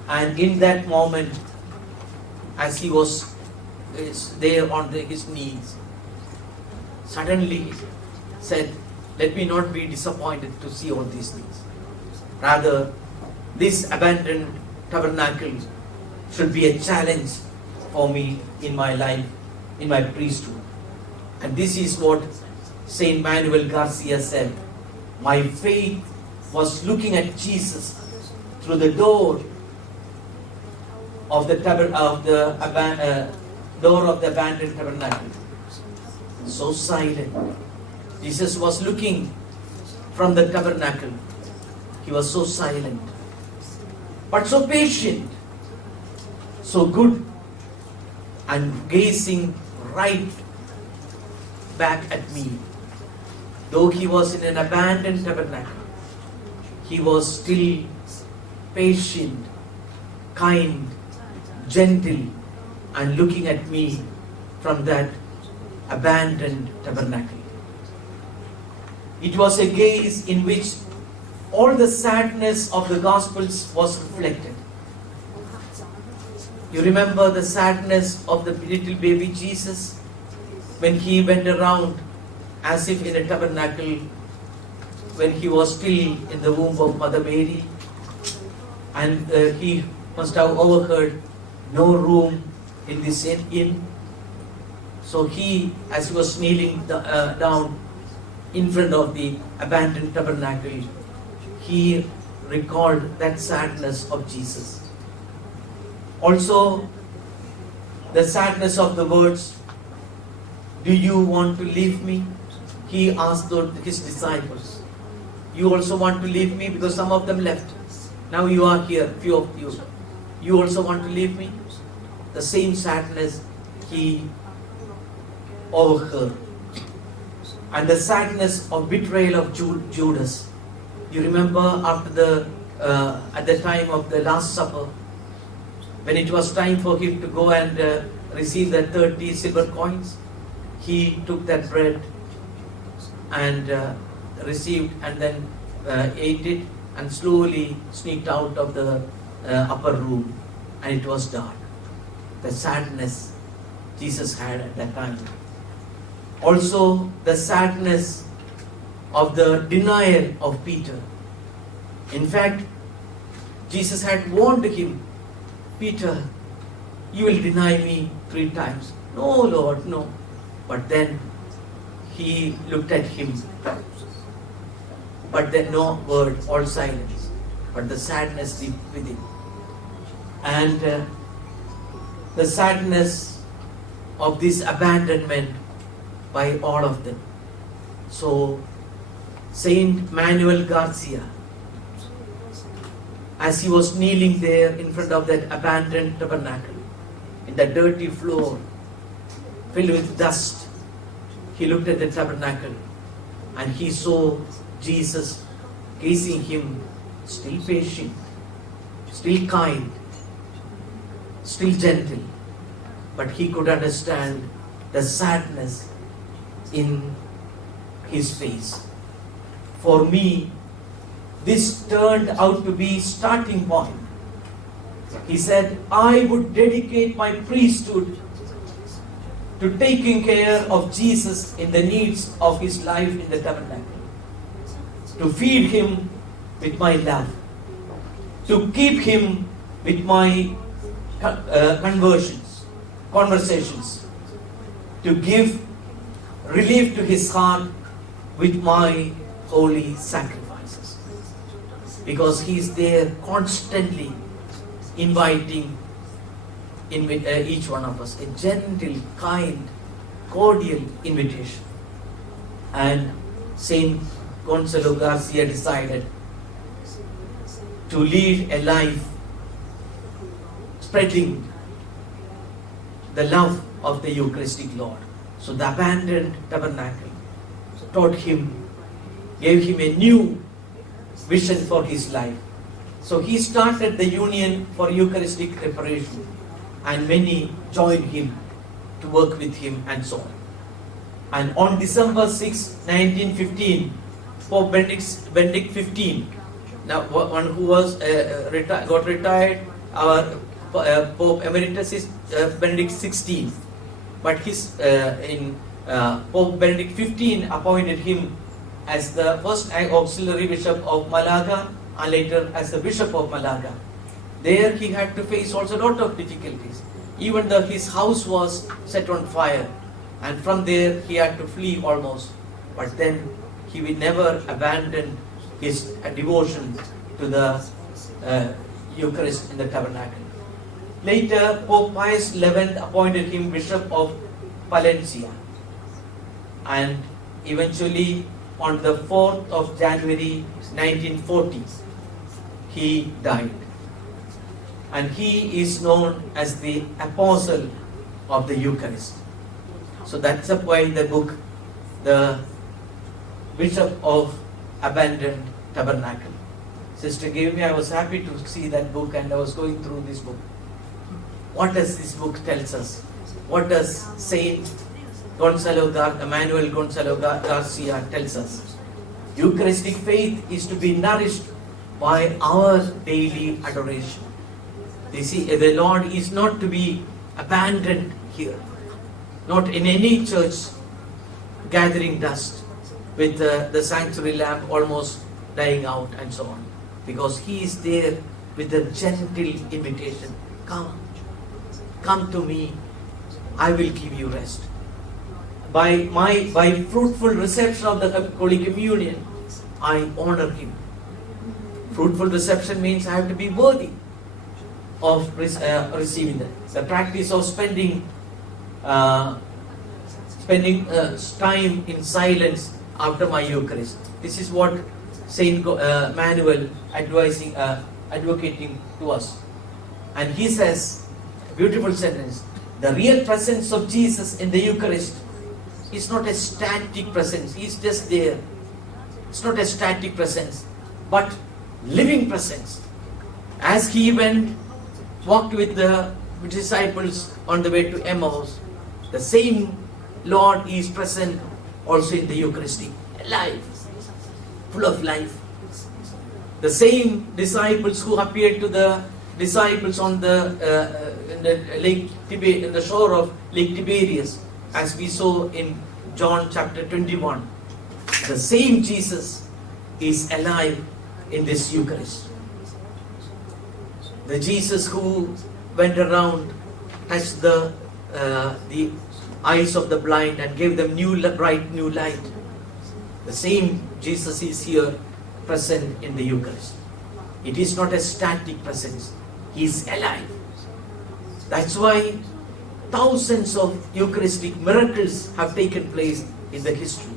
And in that moment, as he was there on his knees, suddenly said, let me not be disappointed to see all these things. Rather, this abandoned tabernacle should be a challenge for me in my life, in my priesthood. And this is what Saint Manuel Garcia said. My faith was looking at Jesus through the door of the abandoned tabernacle. So silent. Jesus was looking from the tabernacle. He was so silent, but so patient, so good, and gazing right back at me. Though he was in an abandoned tabernacle, he was still patient, kind, gentle, and looking at me from that abandoned tabernacle. It was a gaze in which all the sadness of the Gospels was reflected. You remember the sadness of the little baby Jesus when he went around as if in a tabernacle when he was still in the womb of Mother Mary, and he must have overheard no room in this inn. So he, as he was kneeling down in front of the abandoned tabernacle, he recalled that sadness of Jesus. Also, the sadness of the words, "Do you want to leave me?" He asked his disciples. "You also want to leave me?" Because some of them left. Now you are here, few of you. "You also want to leave me?" The same sadness he overheard. And the sadness of betrayal of Judas. You remember after at the time of the Last Supper, when it was time for him to go and receive the 30 silver coins, he took that bread and received, and then ate it, and slowly sneaked out of the upper room, and it was dark. The sadness Jesus had at that time. Also, the sadness of the denial of Peter. In fact, Jesus had warned him, "Peter, you will deny me 3 times. "No, Lord, no." But then he looked at him. But then no word, all silence. But the sadness deep within. And the sadness of this abandonment by all of them. So, Saint Manuel Garcia, as he was kneeling there in front of that abandoned tabernacle, in the dirty floor, filled with dust, he looked at the tabernacle and he saw Jesus gazing him, still patient, still kind, still gentle, but he could understand the sadness in his face. For me, this turned out to be starting point. He said, "I would dedicate my priesthood to taking care of Jesus in the needs of his life in the tabernacle, to feed him with my love, to keep him with my conversations, to give relief to his heart with my holy sacrifices." Because he is there constantly inviting each one of us, a gentle, kind, cordial invitation. And Saint Gonzalo Garcia decided to lead a life spreading the love of the Eucharistic Lord. So the abandoned tabernacle taught him, gave him a new vision for his life. So he started the Union for Eucharistic Reparation, and many joined him to work with him and so on. And on December 6, 1915, Pope Benedict XV, now one who was got retired, our Pope Emeritus is Benedict XVI, but Pope Benedict XV appointed him as the first auxiliary bishop of Malaga and later as the bishop of Malaga. There he had to face also a lot of difficulties. Even though his house was set on fire, and from there he had to flee almost. But then he will never abandon his devotion to the Eucharist in the tabernacle. Later, Pope Pius XI appointed him Bishop of Palencia. And eventually, on the 4th of January 1940, he died. And he is known as the Apostle of the Eucharist. So that's why in the book, the Bishop of Abandoned Tabernacle. Sister gave me, I was happy to see that book, and I was going through this book. What does this book tells us? What does Saint Manuel Gonzalo Garcia tells us? Eucharistic faith is to be nourished by our daily adoration. You see, the Lord is not to be abandoned here, not in any church gathering dust, with the sanctuary lamp almost dying out and so on. Because He is there with a gentle invitation. Come to me, I will give you rest. By fruitful reception of the Holy Communion, I honor Him. Fruitful reception means I have to be worthy of receiving that. The practice of spending time in silence after my Eucharist. This is what Saint Manuel advocating to us. And he says, beautiful sentence, the real presence of Jesus in the Eucharist is not a static presence. He's just there. It's not a static presence, but living presence. As He walked with the disciples on the way to Emmaus, the same Lord is present also in the Eucharistic, alive, full of life. The same disciples who appeared to the disciples on in the shore of Lake Tiberias, as we saw in John chapter 21, the same Jesus is alive in this Eucharist. The Jesus who went around, touched the eyes of the blind and gave them bright new light. The same Jesus is here present in the Eucharist. It is not a static presence. He is alive. That's why thousands of Eucharistic miracles have taken place in the history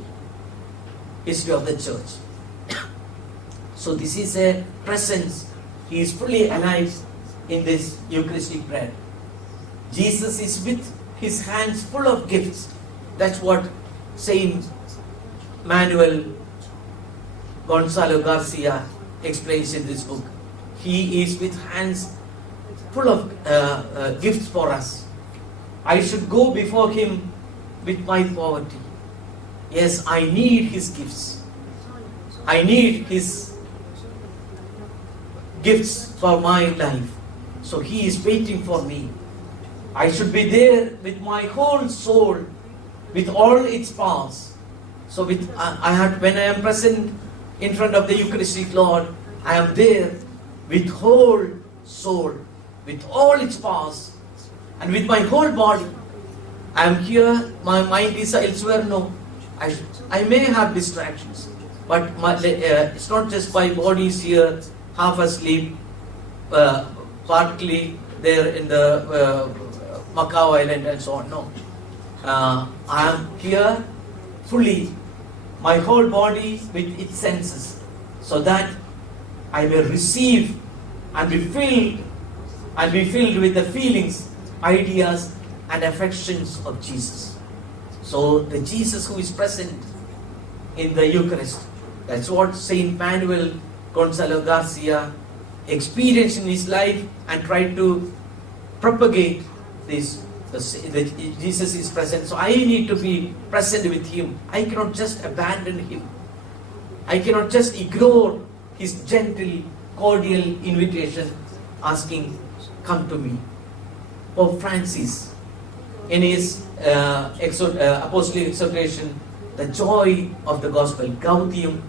of the church. So this is a presence. He is fully alive in this Eucharistic bread. Jesus is with His hands full of gifts. That's what Saint Manuel Gonzalo Garcia explains in this book. He is with hands full of gifts for us. I should go before Him with my poverty. Yes, I need His gifts. I need His gifts for my life. So He is waiting for me. I should be there with my whole soul, with all its powers. So when I am present in front of the Eucharistic Lord, I am there with whole soul, with all its powers, and with my whole body. I am here, my mind is elsewhere. No, I may have distractions, but it's not just my body is here, half asleep, partly there in the Macau Island and so on. No, I am here fully, my whole body with its senses, so that I may receive and be filled with the feelings, ideas and affections of Jesus. So the Jesus who is present in the Eucharist, that's what Saint Manuel Gonzalo Garcia experienced in his life and tried to propagate this. Jesus is present, so I need to be present with Him. I cannot just abandon Him. I cannot just ignore His gentle, cordial invitation asking, come to me. Pope Francis, in his apostolic exhortation, the joy of the gospel, Gaudium,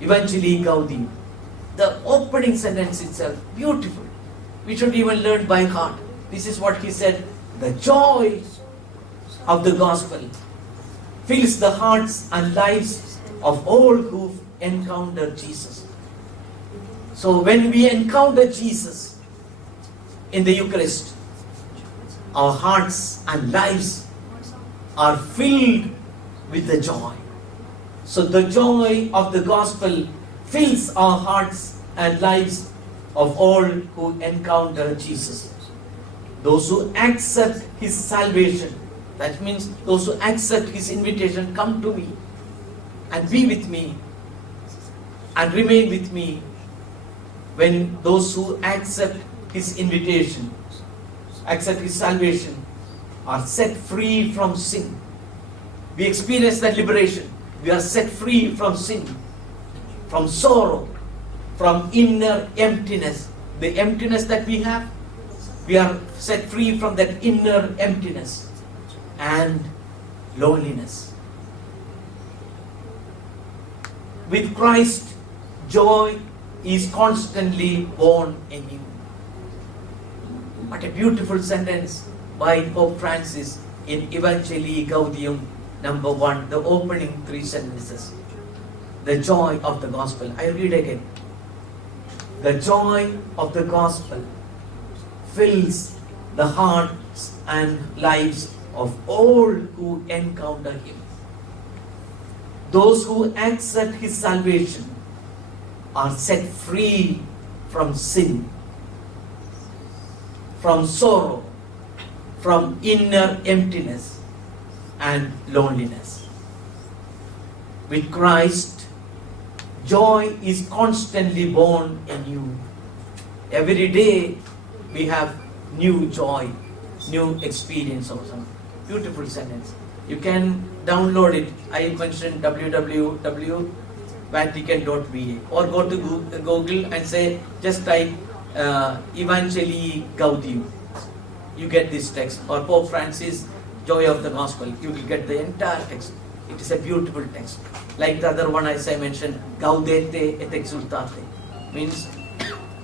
Evangelii Gaudium. The opening sentence itself, beautiful. We should even learn by heart. This is what he said, the joy of the gospel fills the hearts and lives of all who've encountered Jesus. So when we encounter Jesus in the Eucharist, our hearts and lives are filled with the joy. So the joy of the gospel fills our hearts and lives of all who encounter Jesus. Those who accept His salvation, that means those who accept His invitation, come to me and be with me and remain with me. When those who accept His invitation, accept His salvation, are set free from sin. We experience that liberation. We are set free from sin, from sorrow, from inner emptiness. The emptiness that we have, we are set free from that inner emptiness and loneliness. With Christ, joy is constantly born in you. What a beautiful sentence by Pope Francis in Evangelii Gaudium number 1, the opening 3 sentences. The joy of the gospel. I read again. The joy of the gospel fills the hearts and lives of all who encounter Him. Those who accept His salvation are set free from sin, from sorrow, from inner emptiness and loneliness. With Christ, joy is constantly born in you. Every day we have new joy, new experience of some beautiful sentence. You can download it. I mentioned www.vatican.va, or go to Google and say, just type Evangelii Gaudium. You get this text. Or Pope Francis, Joy of the Gospel. You will get the entire text. It is a beautiful text. Like the other one, as I mentioned, Gaudete et exultate, means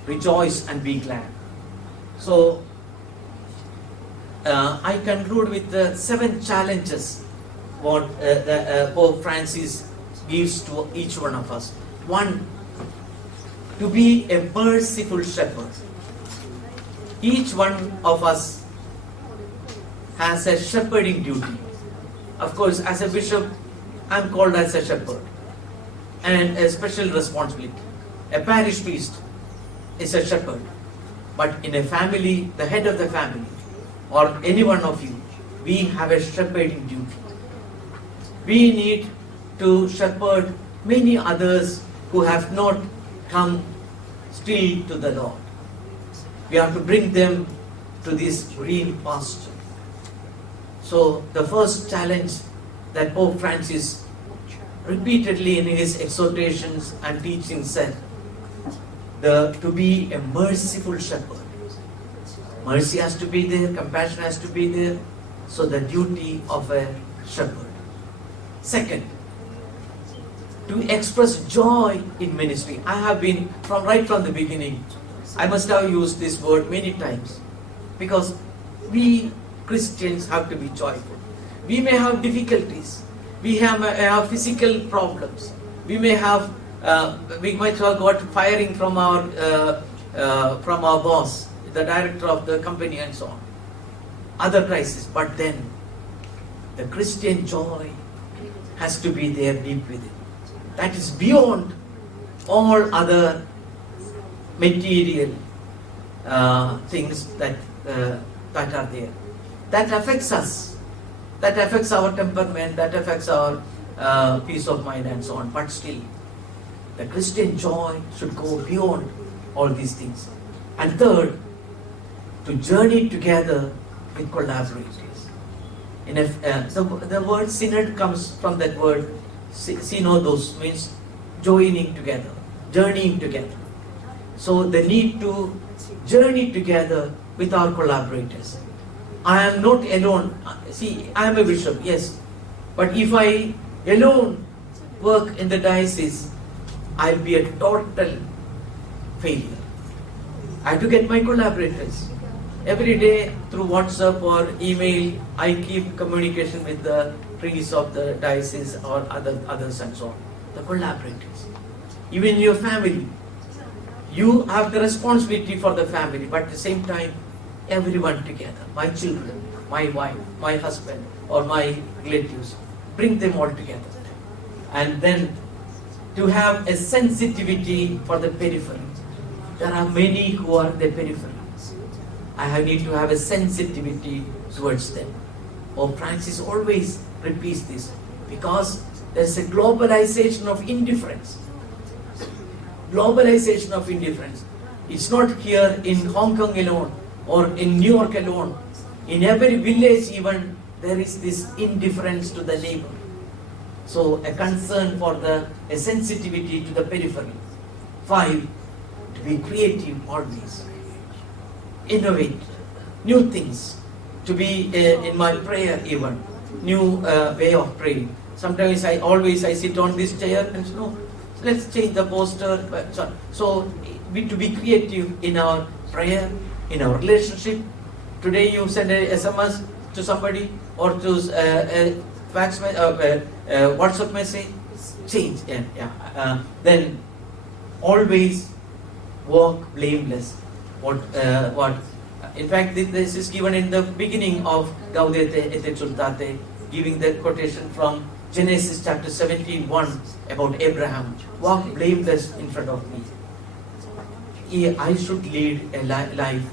rejoice and be glad. So, I conclude with the 7 challenges what Pope Francis gives to each one of us. 1, to be a merciful shepherd. Each one of us has a shepherding duty. Of course, as a bishop, I am called as a shepherd, and a special responsibility. A parish priest is a shepherd, but in a family, the head of the family, or any one of you, we have a shepherding duty. We need to shepherd many others who have not come still to the Lord. We have to bring them to this green pasture. So the first challenge that Pope Francis repeatedly in his exhortations and teachings said, to be a merciful shepherd. Mercy has to be there, compassion has to be there. So the duty of a shepherd. Second, to express joy in ministry. I have been, right from the beginning, I must have used this word many times, because we Christians have to be joyful. We may have difficulties. We have physical problems. We might have got firing from our boss, the director of the company, and so on. Other crises, but then the Christian joy has to be there deep within. That is beyond all other material things that are there. That affects us. That affects our temperament. That affects our peace of mind and so on. But still, the Christian joy should go beyond all these things. And third, to journey together with collaborators. The word synod comes from that word synodos, means joining together, journeying together. So the need to journey together with our collaborators. I am not alone. See, I am a bishop, yes. But if I alone work in the diocese, I'll be a total failure. I have to get my collaborators. Every day through WhatsApp or email, I keep communication with the priests of the diocese or others and so on. The collaborators. Even in your family, you have the responsibility for the family, but at the same time, everyone together. My children, my wife, my husband, or my relatives. Bring them all together. And then to have a sensitivity for the periphery. There are many who are in the periphery. I need to have a sensitivity towards them. Pope Francis always repeats this, because there's a globalization of indifference. Globalization of indifference. It's not here in Hong Kong alone or in New York alone. In every village even, there is this indifference to the neighbor. So a concern for a sensitivity to the periphery. 5, to be creative always. Innovate new things, to be in my prayer even, new way of praying. Sometimes I sit on this chair and no, Let's change the poster. So to be creative in our prayer, in our relationship. Today you send a SMS to somebody or to a fax, WhatsApp message. Change. Then always walk blameless. What? In fact, this is given in the beginning of Gaudete et Exsultate, giving the quotation from Genesis chapter 17:1 about Abraham. Walk blameless in front of me. I should lead a life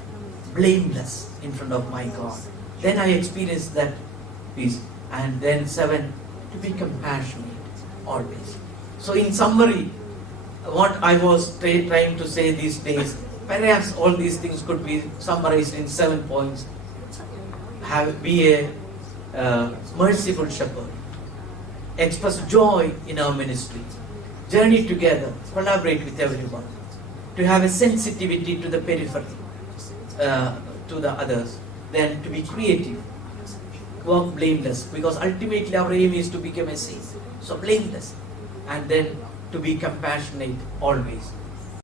blameless in front of my God. Then I experience that peace. And then 7, to be compassionate always. So in summary, what I was trying to say these days, perhaps all these things could be summarized in 7 points. Be a merciful shepherd. Express joy in our ministry. Journey together. Collaborate with everyone. To have a sensitivity to the periphery, to the others. Then to be creative. Work blameless. Because ultimately our aim is to become a saint. So blameless. And then to be compassionate always.